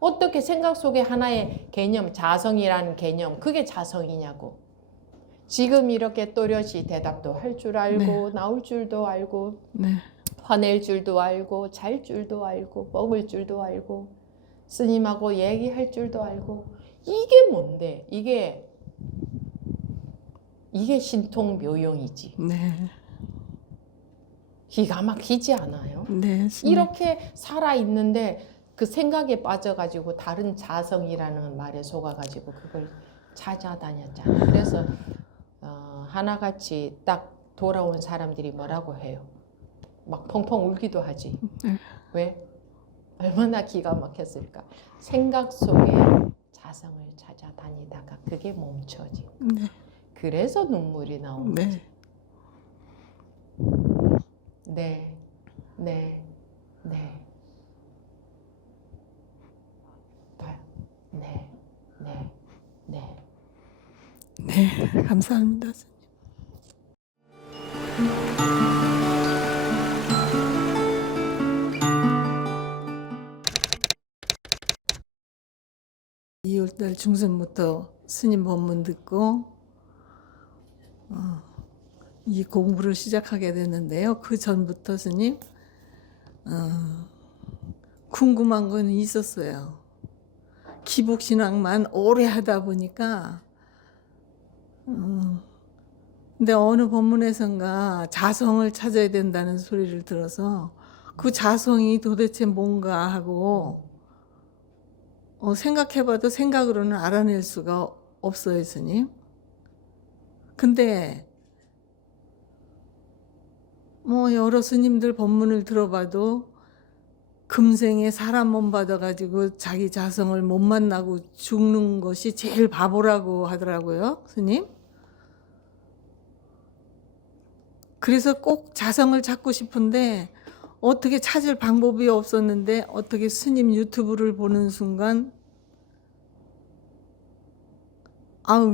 어떻게 생각 속에 하나의 개념, 자성이라는 개념, 그게 자성이냐고. 지금 이렇게 또렷이 대답도 할 줄 알고 네. 나올 줄도 알고 네. 화낼 줄도 알고 잘 줄도 알고 먹을 줄도 알고 스님하고 얘기할 줄도 알고 이게 뭔데? 이게 신통묘용이지. 네. 기가 막히지 않아요? 네, 스님. 이렇게 살아있는데 그 생각에 빠져가지고 다른 자성이라는 말에 속아가지고 그걸 찾아다녔잖아. 그래서 하나같이 딱 돌아온 사람들이 뭐라고 해요? 막 펑펑 울기도 하지. 네. 왜? 얼마나 기가 막혔을까. 생각 속에 자성을 찾아다니다가 그게 멈춰지. 네. 그래서 눈물이 나오는 네. 거지. 네, 네, 네. 봐요. 네, 네, 네. 네, 감사합니다, 스님. (2월달) 중순부터 스님 법문 듣고 이 공부를 시작하게 됐는데요. 그 전부터 스님 궁금한 건 있었어요. 기복신앙만 오래 하다 보니까 근데 어느 법문에선가 자성을 찾아야 된다는 소리를 들어서 그 자성이 도대체 뭔가 하고 생각해봐도 생각으로는 알아낼 수가 없어요, 스님. 근데 뭐 여러 스님들 법문을 들어봐도 금생에 사람 몸 받아가지고 자기 자성을 못 만나고 죽는 것이 제일 바보라고 하더라고요, 스님. 그래서 꼭 자성을 찾고 싶은데 어떻게 찾을 방법이 없었는데 어떻게 스님 유튜브를 보는 순간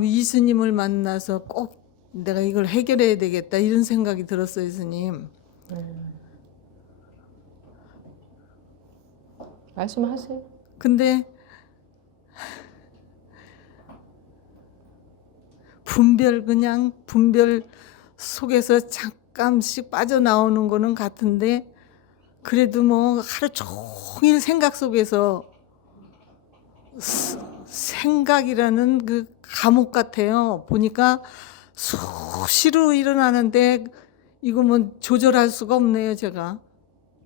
이 스님을 만나서 꼭 내가 이걸 해결해야 되겠다 이런 생각이 들었어요, 스님. 말씀하세요. 근데 분별 속에서 잠깐씩 빠져나오는 거는 같은데 그래도 뭐 하루 종일 생각 속에서 생각이라는 그 감옥 같아요. 보니까 수시로 일어나는데 이거 뭐 조절할 수가 없네요, 제가.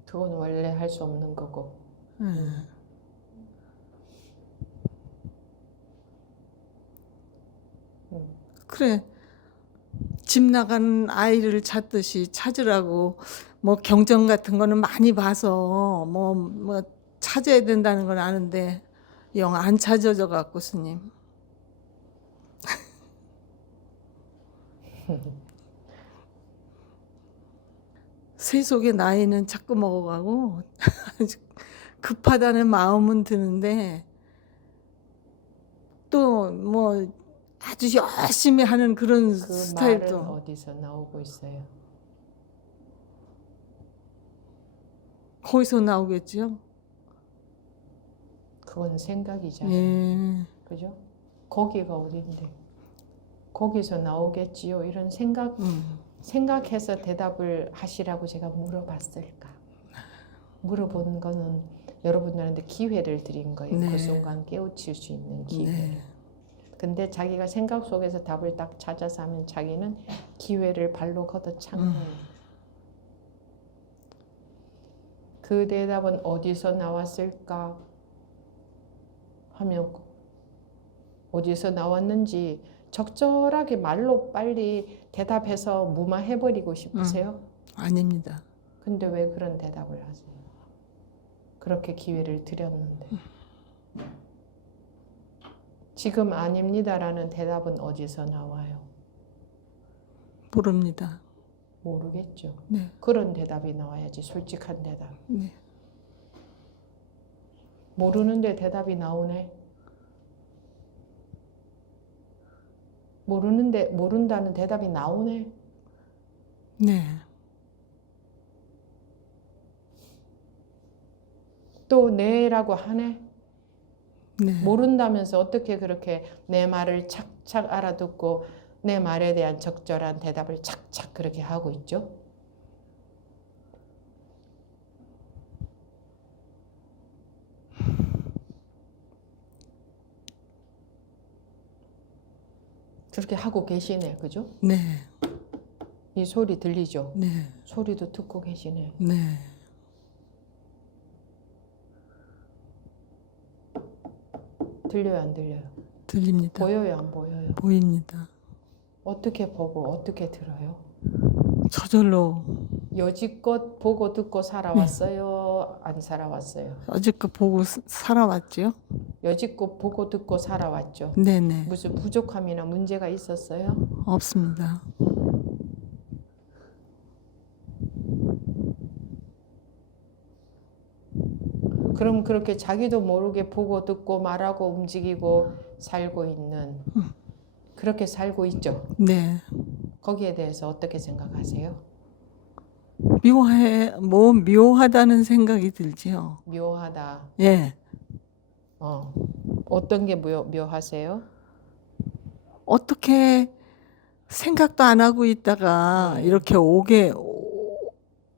그건 원래 할 수 없는 거고. 그래, 집 나간 아이를 찾듯이 찾으라고 뭐 경전 같은 거는 많이 봐서 뭐 찾아야 된다는 건 아는데 영 안 찾아져 갖고 스님. 세속의 나이는 자꾸 먹어가고 급하다는 마음은 드는데 또 뭐 아주 열심히 하는 그런 그 스타일도. 말은 어디서 나오고 있어요? 거기서 나오겠죠. 그건 생각이잖아요. 예. 그죠? 거기가 어딘데? 거기서 나오겠지요. 이런 생각해서 대답을 하시라고 제가 물어봤을까? 물어본 거는 여러분들한테 기회를 드린 거예요. 네. 그 순간 깨우칠 수 있는 기회. 네. 근데 자기가 생각 속에서 답을 딱 찾아서 하면 자기는 기회를 발로 걷어찬 거예요. 그 대답은 어디서 나왔을까 하면 어디서 나왔는지 적절하게 말로 빨리 대답해서 무마해버리고 싶으세요? 아닙니다. 근데 왜 그런 대답을 하세요? 그렇게 기회를 드렸는데. 지금 아닙니다라는 대답은 어디서 나와요? 모릅니다. 모르겠죠. 네. 그런 대답이 나와야지, 솔직한 대답. 네. 모르는데 대답이 나오네. 모르는데 모른다는 대답이 나오네. 네. 또 네라고 하네. 네. 모른다면서 어떻게 그렇게 내 말을 착착 알아듣고 내 말에 대한 적절한 대답을 착착 그렇게 하고 있죠? 그렇게 하고 계시네, 그죠? 네. 이 소리 들리죠? 네. 소리도 듣고 계시네. 네. 들려요, 안 들려요? 들립니다. 보여요, 안 보여요? 보입니다. 어떻게 보고 어떻게 들어요? 저절로 여지껏 보고 듣고 살아왔어요? 안 살아왔어요? 어저께 보고 살아왔죠? 여지껏 보고 듣고 살아왔죠? 네네. 무슨 부족함이나 문제가 있었어요? 없습니다. 그럼 그렇게 자기도 모르게 보고 듣고 말하고 움직이고 살고 있는 그렇게 살고 있죠? 네. 거기에 대해서 어떻게 생각하세요? 묘하다는 생각이 들지요. 묘하다. 예. 어떤 게 묘하세요? 어떻게 생각도 안 하고 있다가 이렇게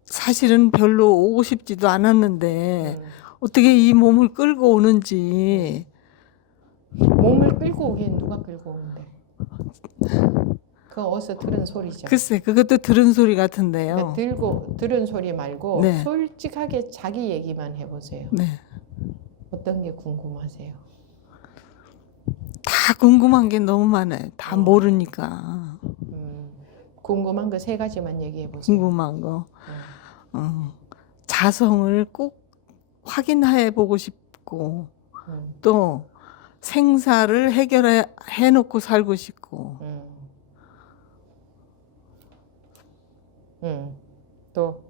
사실은 별로 오고 싶지도 않았는데 어떻게 이 몸을 끌고 오는지. 몸을 끌고 오긴 누가 끌고 오는데? 그거 어디서 들은 소리죠? 글쎄, 그것도 들은 소리 같은데요. 그러니까 들은 소리 말고 네. 솔직하게 자기 얘기만 해보세요. 네. 어떤 게 궁금하세요? 다 궁금한 게 너무 많아요. 다 모르니까. 궁금한 거 3가지만 얘기해 보세요. 궁금한 거. 자성을 꼭 확인해 보고 싶고, 또 생사를 해결해 놓고 살고 싶고, 또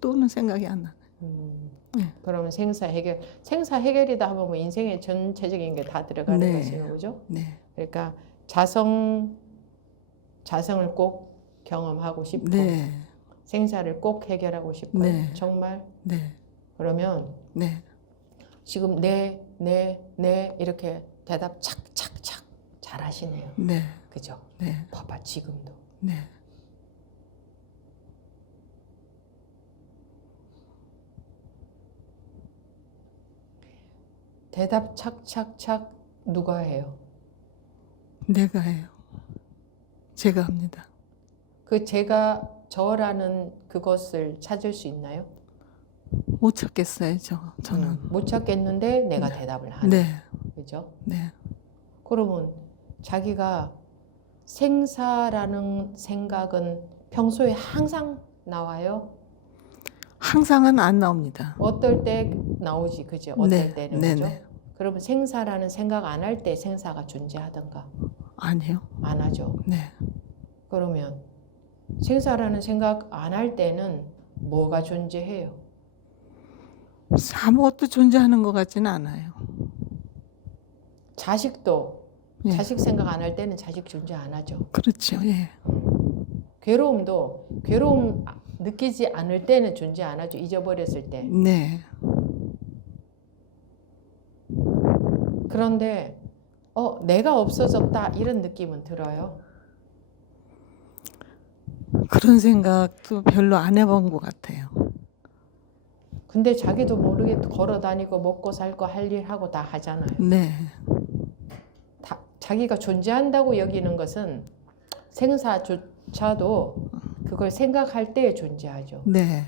또는 생각이 안 나요. 네. 그러면 생사 해결이다 하면 뭐 인생의 전체적인 게 다 들어가는 네. 것이에요, 그죠? 네. 그러니까 자성을 꼭 경험하고 싶고, 네. 생사를 꼭 해결하고 싶어요. 네. 정말. 네. 그러면 네. 지금 네 이렇게 대답 착착착 잘하시네요. 네. 그죠? 네. 봐봐 지금도. 네. 대답 착착착 누가 해요? 내가 해요. 제가 합니다. 그 제가 저라는 그것을 찾을 수 있나요? 못 찾겠어요, 저는. 못 찾겠는데 내가 대답을 하는. 네. 그죠? 네. 그러면 자기가 생사라는 생각은 평소에 항상 나와요? 항상은 안 나옵니다. 어떨 때 나오지, 그죠? 어떨 네. 때는, 네. 그죠? 네. 그러면 생사라는 생각 안 할 때 생사가 존재하던가? 아니요. 안 하죠. 네. 그러면 생사라는 생각 안 할 때는 뭐가 존재해요? 아무것도 존재하는 것 같지는 않아요. 자식도 예. 자식 생각 안 할 때는 자식 존재 안 하죠. 그렇죠. 예. 괴로움도 괴로움 느끼지 않을 때는 존재 안 하죠. 잊어버렸을 때. 네. 그런데 내가 없어졌다 이런 느낌은 들어요. 그런 생각도 별로 안 해본 것 같아요. 근데 자기도 모르게 걸어 다니고 먹고 살고 할 일 하고 다 하잖아요. 네. 자기가 존재한다고 여기는 것은 생사조차도 그걸 생각할 때 존재하죠. 네.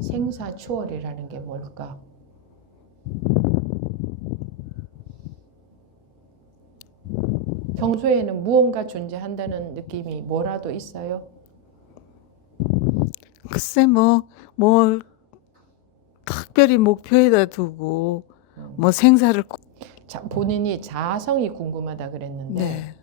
생사추월이라는 게 뭘까? 평소에는 무언가 존재한다는 느낌이 뭐라도 있어요? 글쎄 뭘 특별히 목표에다 두고 뭐 생사를 본인이 자성이 궁금하다 그랬는데 네.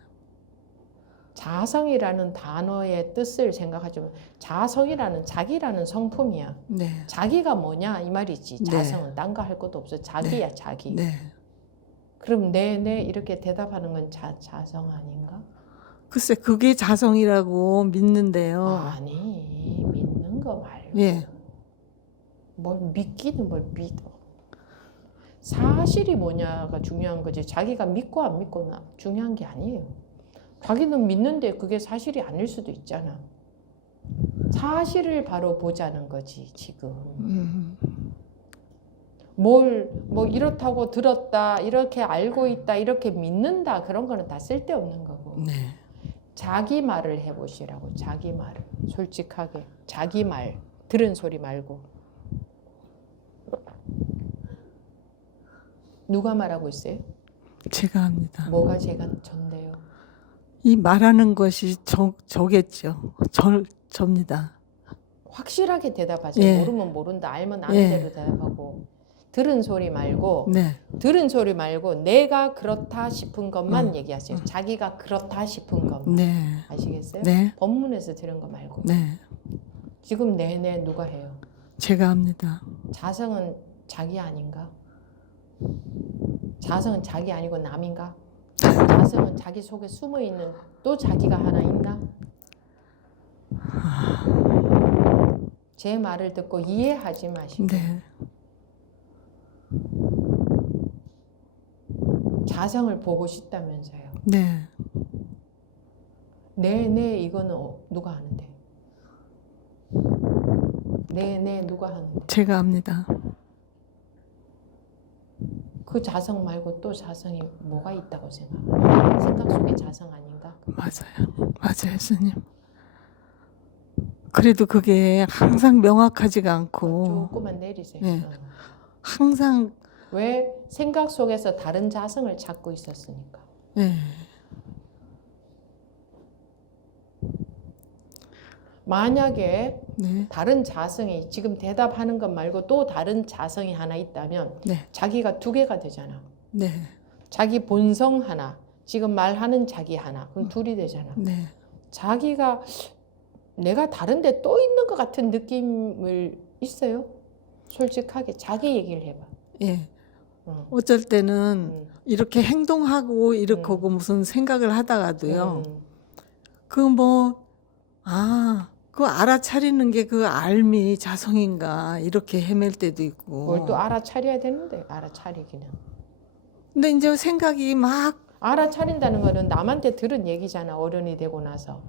자성이라는 단어의 뜻을 생각하자면 자성이라는 자기라는 성품이야. 네. 자기가 뭐냐 이 말이지. 네. 자성은 딴 거 할 것도 없어. 자기야 네. 자기. 네. 그럼 네 이렇게 대답하는 건 자성 아닌가? 글쎄 그게 자성이라고 믿는데요. 아니, 믿는 거 말고. 예. 뭘 믿기는 뭘 믿어. 사실이 뭐냐가 중요한 거지. 자기가 믿고 안 믿고는 중요한 게 아니에요. 자기는 믿는데 그게 사실이 아닐 수도 있잖아. 사실을 바로 보자는 거지, 지금. 뭐 이렇다고 들었다, 이렇게 알고 있다, 이렇게 믿는다, 그런 거는 다 쓸데없는 거고. 네. 자기 말을 해보시라고, 자기 말을. 솔직하게. 자기 말. 들은 소리 말고. 누가 말하고 있어요? 제가 합니다. 뭐가 제가 전데요? 이 말하는 것이 저겠죠. 접니다. 확실하게 대답하세요. 예. 모르면 모른다, 알면 아는 예. 대로 대답하고. 들은 소리 말고, 네. 들은 소리 말고 내가 그렇다 싶은 것만 얘기하세요. 자기가 그렇다 싶은 것만. 네. 아시겠어요? 네. 법문에서 들은 거 말고. 네. 지금 내내 누가 해요? 제가 합니다. 자성은 자기 아닌가? 자성은 자기 아니고 남인가? 자성은 자기 속에 숨어 있는 또 자기가 하나 있나? 제 말을 듣고 이해하지 마시고 네. 자성을 보고 싶다면서요. 네. 네 이거는 누가 하는데? 네 누가 하는데? 제가 합니다. 그 자성 말고 또 자성이 뭐가 있다고 생각해요? 생각 속에 자성 아닌가? 맞아요. 맞아요, 스님. 그래도 그게 항상 명확하지가 않고 조금만 내리세요. 네. 항상 왜? 생각 속에서 다른 자성을 찾고 있었으니까. 네. 만약에 네. 다른 자성이 지금 대답하는 것 말고 또 다른 자성이 하나 있다면 네. 자기가 두 개가 되잖아. 네. 자기 본성 하나, 지금 말하는 자기 하나, 그럼 둘이 되잖아. 네. 자기가 내가 다른데 또 있는 것 같은 느낌을 있어요? 솔직하게 자기 얘기를 해봐. 예. 어쩔 때는 음. 이렇게 행동하고 이렇게 하고 무슨 생각을 하다가도요. 음. 그거 알아차리는 게 그 알미 자성인가 이렇게 헤맬 때도 있고. 뭘 또 알아차려야 되는데 알아차리기는. 근데 이제 생각이 막 알아차린다는 거는 남한테 들은 얘기잖아. 어른이 되고 나서.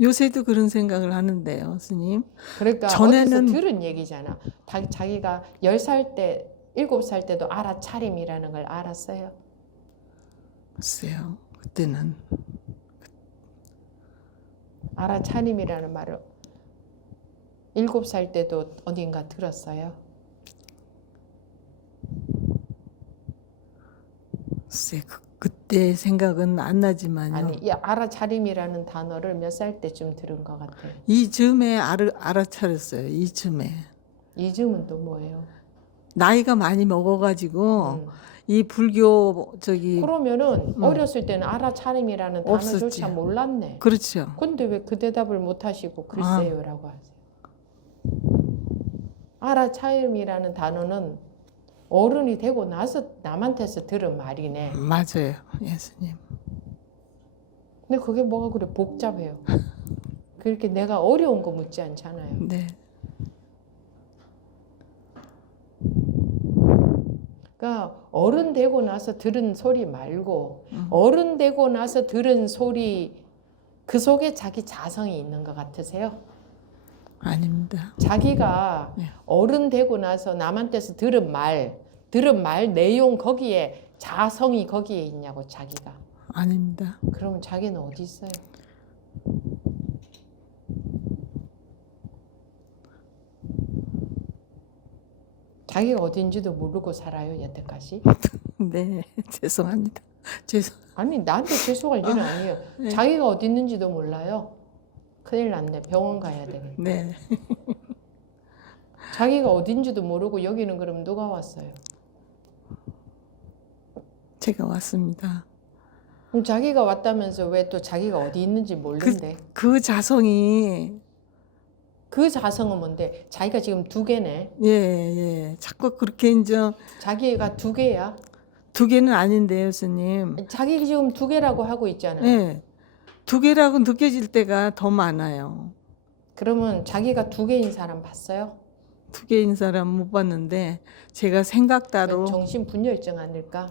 요새도 그런 생각을 하는데요, 스님. 그러니까 전에는 어디서 들은 얘기잖아. 자기가 10살 때, 7살 때도 알아차림이라는 걸 알았어요. 글쎄요, 그때는 알아차림이라는 말을 7살 때도 어딘가 들었어요. 글쎄 그때 생각은 안 나지만요. 아니, 이 알아차림이라는 단어를 몇 살 때쯤 들은 것 같아. 이쯤에 알아차렸어요. 이쯤에. 이즘은 또 뭐예요? 나이가 많이 먹어가지고 이 불교 그러면은 어렸을 때는 알아차림이라는 단어조차 없었지요. 몰랐네. 그렇죠. 근데 왜 그 대답을 못 하시고 글쎄요라고 하세요? 알아차림이라는 단어는 어른이 되고 나서 남한테서 들은 말이네. 맞아요, 예수님. 근데 그게 뭐가 그래 복잡해요. 그렇게 내가 어려운 거 묻지 않잖아요. 네. 그러니까 어른 되고 나서 들은 소리 말고 어른 되고 나서 들은 소리 그 속에 자기 자성이 있는 것 같으세요? 아닙니다. 자기가 네. 어른 되고 나서 남한테서 들은 말 내용 거기에 자성이 거기에 있냐고 자기가. 아닙니다. 그러면 자기는 어디 있어요? 자기가 어딘지도 모르고 살아요 여태까지? 네, 죄송합니다. 아니 나한테 죄송할 일은 아니에요. 네. 자기가 어디 있는지도 몰라요. 큰일 났네. 병원 가야 되겠네. 네. 자기가 어딘지도 모르고 여기는 그럼 누가 왔어요? 제가 왔습니다. 그럼 자기가 왔다면서 왜 또 자기가 어디 있는지 모르는데? 그 자성이 그 자성은 뭔데? 자기가 지금 두 개네. 예, 예. 자꾸 그렇게 이제 자기가 두 개야. 두 개는 아닌데요, 스님. 자기 지금 두 개라고 하고 있잖아. 예. 두 개라고 느껴질 때가 더 많아요. 그러면 자기가 두 개인 사람 봤어요? 두 개인 사람 못 봤는데 제가 생각 따로 정신분열증 아닐까?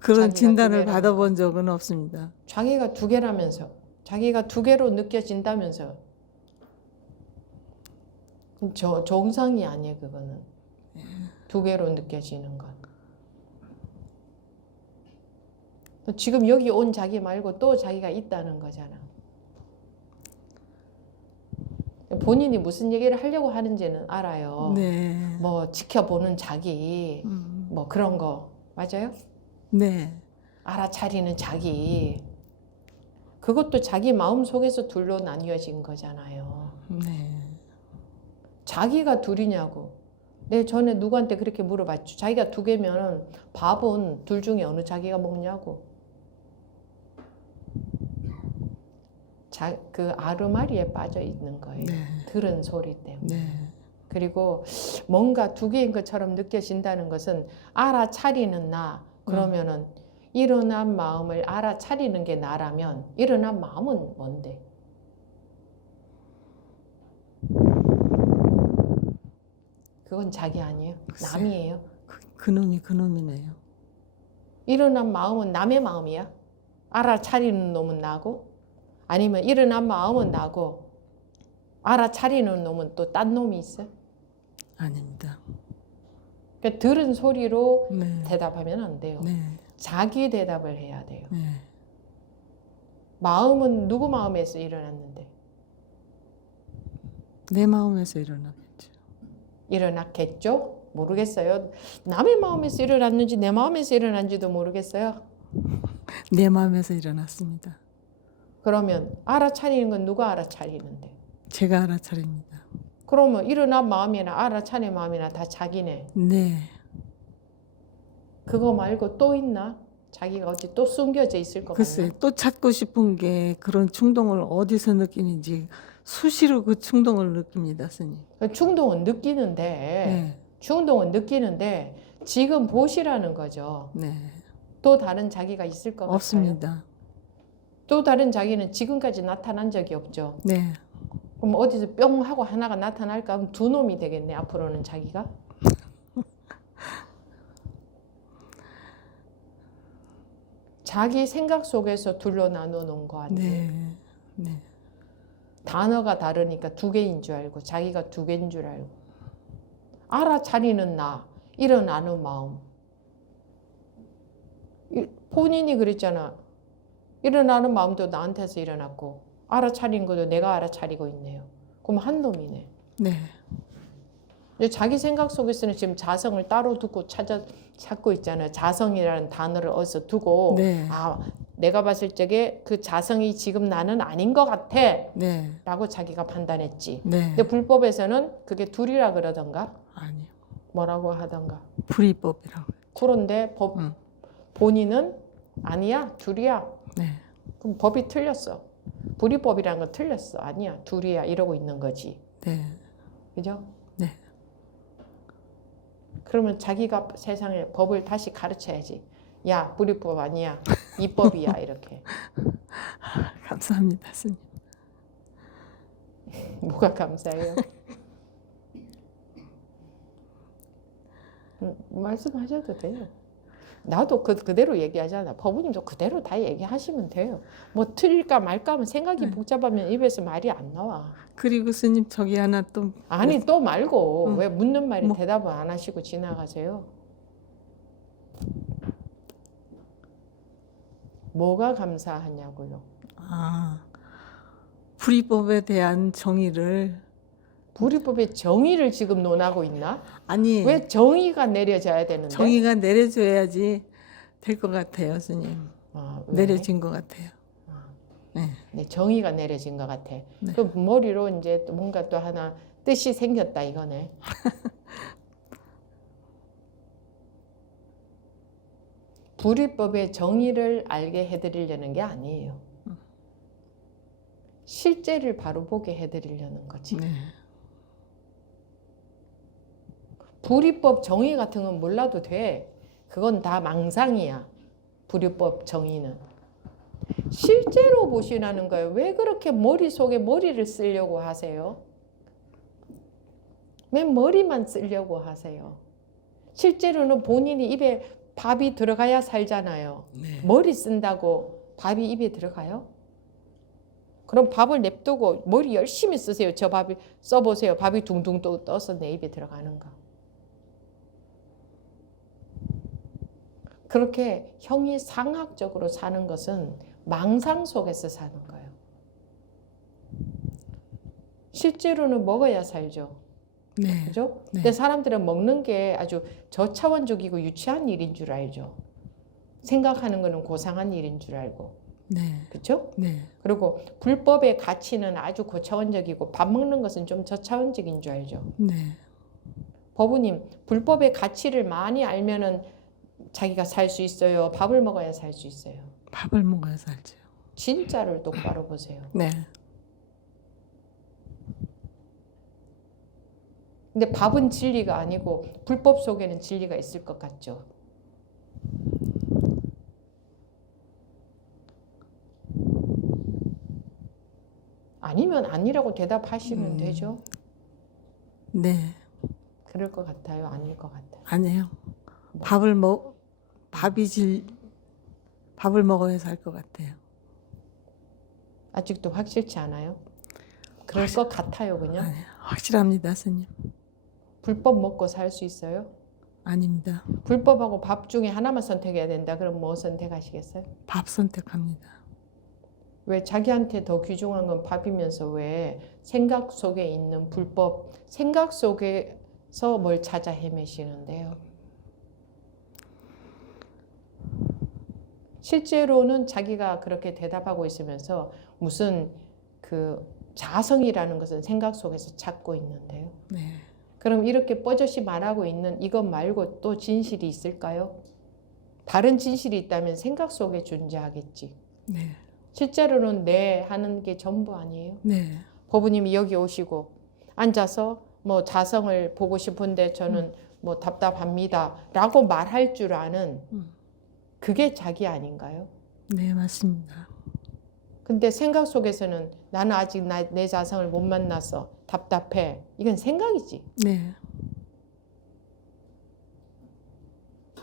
그런 자기가 진단을 두 개라는 받아본 적은 없습니다. 자기가 두 개라면서. 자기가 두 개로 느껴진다면서. 정상이 아니에요, 그거는. 두 개로 느껴지는 건. 지금 여기 온 자기 말고 또 자기가 있다는 거잖아. 본인이 무슨 얘기를 하려고 하는지는 알아요. 네. 뭐 지켜보는 자기, 뭐 그런 거 맞아요? 네. 알아차리는 자기. 그것도 자기 마음 속에서 둘로 나뉘어진 거잖아요. 네. 자기가 둘이냐고. 내 전에 누구한테 그렇게 물어봤죠. 자기가 두 개면 밥은 둘 중에 어느 자기가 먹냐고. 그 아르마리에 빠져 있는 거예요. 네. 들은 소리 때문에. 네. 그리고 뭔가 두 개인 것처럼 느껴진다는 것은 알아차리는 나. 그러면은 일어난 마음을 알아차리는 게 나라면 일어난 마음은 뭔데? 그건 자기 아니에요? 글쎄. 남이에요? 그놈이 그놈이네요. 일어난 마음은 남의 마음이야? 알아차리는 놈은 나고? 아니면 일어난 마음은 나고 알아차리는 놈은 또 딴 놈이 있어? 아닙니다. 그러니까 들은 소리로 네. 대답하면 안 돼요. 네. 자기 대답을 해야 돼요. 네. 마음은 누구 마음에서 일어났는데? 내 마음에서 일어나겠죠. 일어났겠죠? 모르겠어요. 남의 마음에서 일어났는지 내 마음에서 일어난지도 모르겠어요. 내 마음에서 일어났습니다. 그러면 알아차리는 건 누가 알아차리는데? 제가 알아차립니다. 그러면 일어난 마음이나 알아차린 마음이나 다 자기네. 네. 그거 말고 또 있나? 자기가 어디 또 숨겨져 있을 것 글쎄, 같나? 또 찾고 싶은 게 그런 충동을 어디서 느끼는지 수시로 그 충동을 느낍니다, 스님. 충동은 느끼는데 네. 충동은 느끼는데 지금 보시라는 거죠. 네. 또 다른 자기가 있을 것 같아요. 없습니다. 또 다른 자기는 지금까지 나타난 적이 없죠. 네. 그럼 어디서 뿅 하고 하나가 나타날까? 그럼 두 놈이 되겠네. 앞으로는 자기가. 자기 생각 속에서 둘로 나눠 놓은 거 아니에요? 네. 네. 단어가 다르니까 두 개인 줄 알고 자기가 두 개인 줄 알고 알아차리는 나, 일어나는 마음. 본인이 그랬잖아. 일어나는 마음도 나한테서 일어났고 알아차린 것도 내가 알아차리고 있네요. 그럼 한 놈이네. 네. 근데 자기 생각 속에서는 지금 자성을 따로 두고 찾고 있잖아요. 자성이라는 단어를 어디서 두고 네. 아 내가 봤을 적에 그 자성이 지금 나는 아닌 것 같아 네. 라고 자기가 판단했지. 네. 근데 불법에서는 그게 둘이라 그러던가 아니요. 뭐라고 하던가. 불이법이라고. 그런데 본인은 아니야 둘이야. 네. 그럼 법이 틀렸어. 불이법이라는 건 틀렸어. 아니야 둘이야 이러고 있는 거지. 네. 그죠? 네. 그러면 자기가 세상에 법을 다시 가르쳐야지. 야 불이법 아니야 이법이야 이렇게. 감사합니다, 스님. 뭐가 감사해요? 말씀하셔도 돼요. 나도 그대로 얘기하잖아. 법부님도 그대로 다 얘기하시면 돼요. 뭐 틀릴까 말까 하면 생각이 복잡하면 입에서 말이 안 나와. 그리고 스님 저기 하나 또 아니 또 말고 왜 묻는 말에 뭐. 대답을 안 하시고 지나가세요? 뭐가 감사하냐고요? 불이법에 대한 정의를 불이법의 정의를 지금 논하고 있나? 아니 왜 정의가 내려져야 되는데? 정의가 내려줘야지 될 것 같아요, 스님. 왜? 내려진 것 같아요. 네. 네, 정의가 내려진 것 같아. 네. 그 머리로 이제 또 뭔가 또 하나 뜻이 생겼다 이거네. 불이법의 정의를 알게 해드리려는 게 아니에요. 실제를 바로 보게 해드리려는 거지. 네. 불이법 정의 같은 건 몰라도 돼. 그건 다 망상이야. 불이법 정의는. 실제로 보시라는 거예요. 왜 그렇게 머릿속에 머리를 쓰려고 하세요? 왜 머리만 쓰려고 하세요? 실제로는 본인이 입에 밥이 들어가야 살잖아요. 네. 머리 쓴다고 밥이 입에 들어가요? 그럼 밥을 냅두고 머리 열심히 쓰세요. 저 밥이 써보세요. 밥이 둥둥 떠서 내 입에 들어가는가. 그렇게 형이 상학적으로 사는 것은 망상 속에서 사는 거예요. 실제로는 먹어야 살죠. 네. 그죠? 네. 근데 사람들은 먹는 게 아주 저차원적이고 유치한 일인 줄 알죠. 생각하는 거는 고상한 일인 줄 알고. 네. 그렇죠? 네. 그리고 불법의 가치는 아주 고차원적이고 밥 먹는 것은 좀 저차원적인 줄 알죠. 네. 법우님, 불법의 가치를 많이 알면은 자기가 살 수 있어요. 밥을 먹어야 살 수 있어요. 밥을 먹어야 살죠. 진짜를 똑바로 보세요. 네. 근데 밥은 진리가 아니고 불법 속에는 진리가 있을 것 같죠. 아니면 아니라고 대답하시면 되죠. 네. 그럴 것 같아요? 아닐 것 같아요? 아니에요. 뭐. 밥을 먹어야 살 것 같아요. 아직도 확실치 않아요? 그럴 것 같아요, 그냥? 아니에요. 확실합니다, 스님. 불법 먹고 살 수 있어요? 아닙니다. 불법하고 밥 중에 하나만 선택해야 된다. 그럼 뭐 선택하시겠어요? 밥 선택합니다. 왜 자기한테 더 귀중한 건 밥이면서 왜 생각 속에 있는 불법, 생각 속에서 뭘 찾아 헤매시는데요? 실제로는 자기가 그렇게 대답하고 있으면서 무슨 그 자성이라는 것은 생각 속에서 찾고 있는데요. 네. 그럼 이렇게 뻐젓이 말하고 있는 이것 말고 또 진실이 있을까요? 다른 진실이 있다면 생각 속에 존재하겠지. 네. 실제로는 내 하는 게 전부 아니에요. 네. 법우님이 여기 오시고 앉아서 뭐 자성을 보고 싶은데 저는 뭐 답답합니다 라고 말할 줄 아는 그게 자기 아닌가요? 네, 맞습니다. 근데 생각 속에서는 나는 아직 내 자성을 못 만나서 답답해. 이건 생각이지. 네.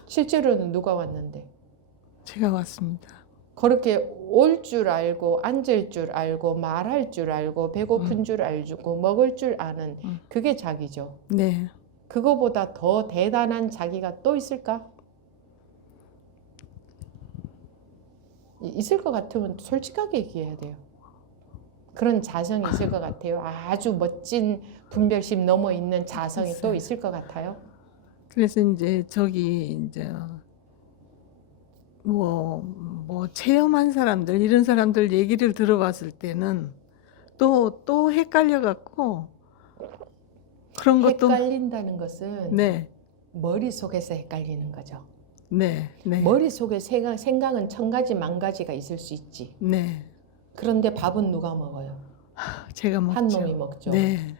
실제로는 누가 왔는데? 제가 왔습니다. 그렇게 올 줄 알고 앉을 줄 알고 말할 줄 알고 배고픈 줄 알고 먹을 줄 아는 그게 자기죠. 네. 그거보다 더 대단한 자기가 또 있을까? 있을 것 같으면 솔직하게 얘기해야 돼요. 그런 자성이 있을 것 같아요. 아주 멋진 분별심 넘어 있는 자성이 또 있을 것 같아요. 그래서 이제 저기 이제 뭐 체험한 사람들 이런 사람들 얘기를 들어봤을 때는 또 헷갈려 갖고 그런 것도 헷갈린다는 것은 네. 머릿속에서 헷갈리는 거죠. 네. 네. 머릿속에 생각은 천 가지 만 가지가 있을 수 있지. 네. 그런데 밥은 누가 먹어요? 제가 먹죠. 한 놈이 먹죠. 네.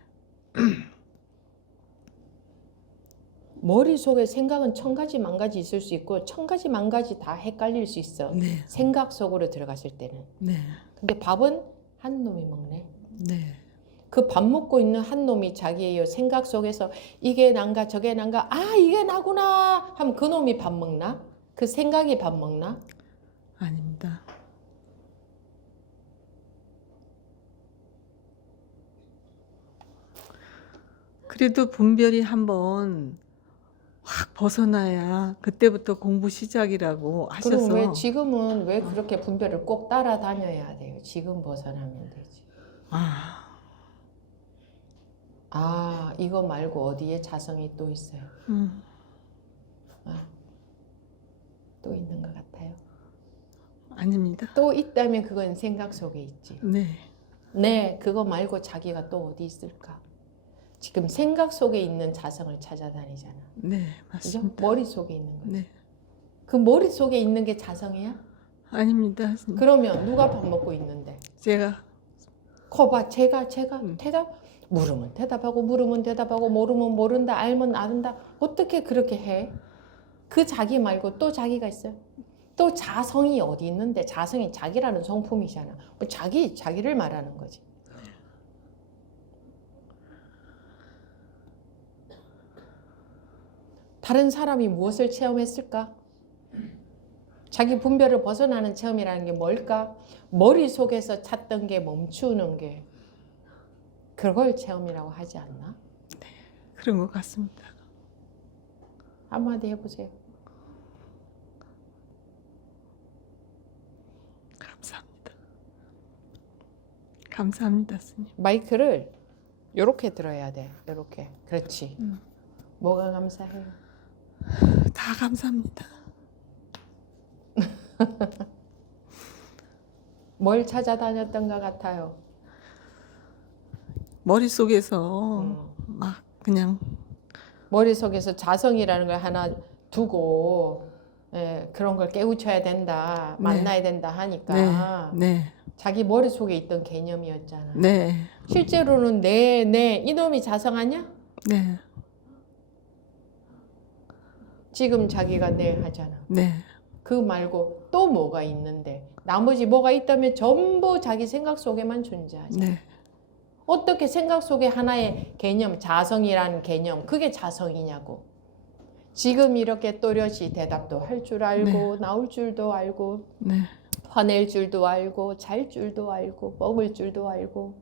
머릿속에 생각은 천 가지 만 가지 있을 수 있고 천 가지 만 가지 다 헷갈릴 수 있어. 네. 생각 속으로 들어갔을 때는. 네. 근데 밥은 한 놈이 먹네. 네. 그 밥 먹고 있는 한 놈이 자기예요. 생각 속에서 이게 난가 저게 난가 아 이게 나구나 하면 그 놈이 밥 먹나? 그 생각이 밥 먹나? 아닙니다. 그래도 분별이 한번 확 벗어나야 그때부터 공부 시작이라고 하셔서 그럼 왜 지금은 왜 그렇게 분별을 꼭 따라다녀야 돼요? 지금 벗어나면 되지. 아 이거 말고 어디에 자성이 또 있어요? 또 있는 것 같아요. 아닙니다. 또 있다면 그건 생각 속에 있지. 네. 네, 그거 말고 자기가 또 어디 있을까? 지금 생각 속에 있는 자성을 찾아다니잖아. 네, 그죠? 맞습니다. 머릿속에 있는 거지. 네. 그 머릿속에 있는 게 자성이야? 아닙니다. 그러면 누가 밥 먹고 있는데? 제가 거봐, 제가 대답, 물으면 대답하고, 물으면 대답하고, 모르면 모른다, 알면 안다. 어떻게 그렇게 해? 그 자기 말고 또 자기가 있어요. 또 자성이 어디 있는데, 자성이 자기라는 성품이잖아. 뭐 자기를 말하는 거지. 다른 사람이 무엇을 체험했을까? 자기 분별을 벗어나는 체험이라는 게 뭘까? 머릿속에서 찾던 게 멈추는 게 그걸 체험이라고 하지 않나? 그런 것 같습니다. 한마디 해보세요. 감사합니다. 감사합니다, 스님. 마이크를 요렇게 들어야 돼. 요렇게. 그렇지. 뭐가 감사해요? 다 감사합니다. 뭘 찾아다녔던 것 같아요? 머릿속에서 막 그냥 머릿속에서 자성이라는 걸 하나 두고 그런 걸 깨우쳐야 된다. 네. 만나야 된다 하니까 네, 자기 머릿속에 있던 개념이었잖아. 네, 실제로는 내 이놈이 자성하냐? 네, 지금 자기가 내 하잖아. 네, 그 말고 또 뭐가 있는데 나머지 뭐가 있다면 전부 자기 생각 속에만 존재하잖아. 네, 어떻게 생각 속에 하나의 개념, 자성이라는 개념, 그게 자성이냐고. 지금 이렇게 또렷이 대답도 할 줄 알고 나올 줄도 알고 네, 화낼 줄도 알고 잘 줄도 알고 먹을 줄도 알고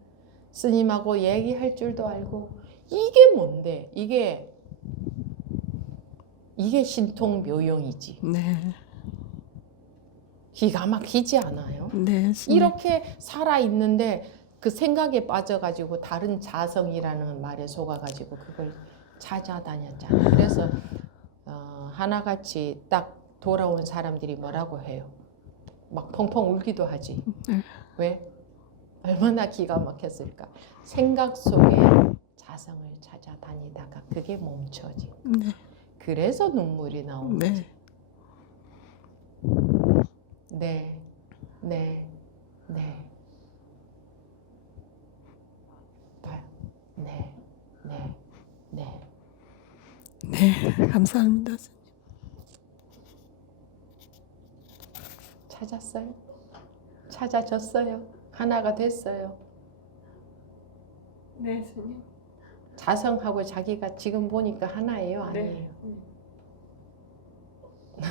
스님하고 얘기할 줄도 알고 이게 뭔데? 이게 신통묘용이지. 네, 기가 막히지 않아요? 네, 스님. 이렇게 살아있는데 그 생각에 빠져가지고 다른 자성이라는 말에 속아가지고 그걸 찾아다녔잖아. 그래서 하나같이 딱 돌아온 사람들이 뭐라고 해요? 막 펑펑 울기도 하지. 왜? 얼마나 기가 막혔을까? 생각 속에 자성을 찾아다니다가 그게 멈춰지. 네, 그래서 눈물이 나오는 거지. 네, 네, 네. 봐요. 네, 네, 네. 네, 감사합니다, 스님. 찾았어요? 찾아졌어요? 하나가 됐어요? 네, 스님. 자성하고 자기가 지금 보니까 하나예요? 아니에요? 네.